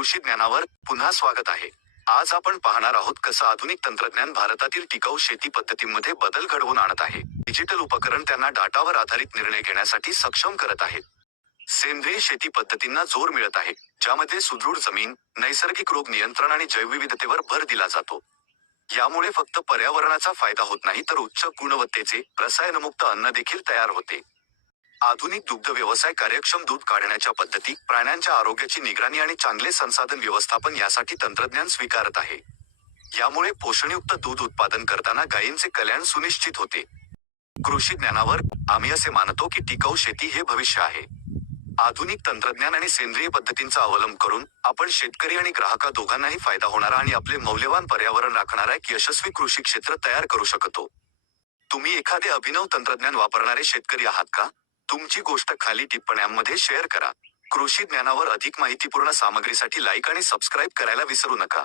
कृषी ज्ञानावर पुन्हा स्वागत आहे. आज आपण पाहणार आहोत कसं आधुनिक तंत्रज्ञान भारतातील टिकाऊ शेती पद्धतींमध्ये बदल घडवून आणत आहे. डिजिटल उपकरण त्यांना डाटावर आधारित निर्णय घेण्यासाठी सक्षम करत आहेत. सेंद्रिय शेती पद्धतींना जोर मिळत आहे ज्यामध्ये सुदृढ जमीन नैसर्गिक रोग नियंत्रण आणि जैवविविधतेवर भर दिला जातो. यामुळे फक्त पर्यावरणाचा फायदा होत नाही तर उच्च गुणवत्तेचे रसायनमुक्त अन्न देखील तयार होते. आधुनिक दुग्ध व्यवसाय कार्यक्षम दूध काढण्याच्या पद्धती प्राण्यांच्या आरोग्याची निगराणी आणि चांगले संसाधन व्यवस्थापन यासाठी तंत्रज्ञान स्वीकारत आहे. यामुळे पोषणयुक्त दूध उत्पादन करताना गायींचे कल्याण सुनिश्चित होते. कृषी ज्ञानावर आम्ही असे मानतो की टिकाऊ शेती हे भविष्य आहे. आधुनिक तंत्रज्ञान आणि सेंद्रिय पद्धतींचा अवलंब करून आपण शेतकरी आणि ग्राहका दोघांनाही फायदा होणारा आणि आपले मौल्यवान पर्यावरण राखणारा एक यशस्वी कृषी क्षेत्र तयार करू शकतो. तुम्ही एखादे अभिनव तंत्रज्ञान वापरणारे शेतकरी आहात का? तुमची गोष्ट खाली टिप्पण्यांमध्ये शेअर करा. कृषी ज्ञानावर अधिक माहितीपूर्ण सामग्रीसाठी लाईक आणि सबस्क्राईब करायला विसरू नका.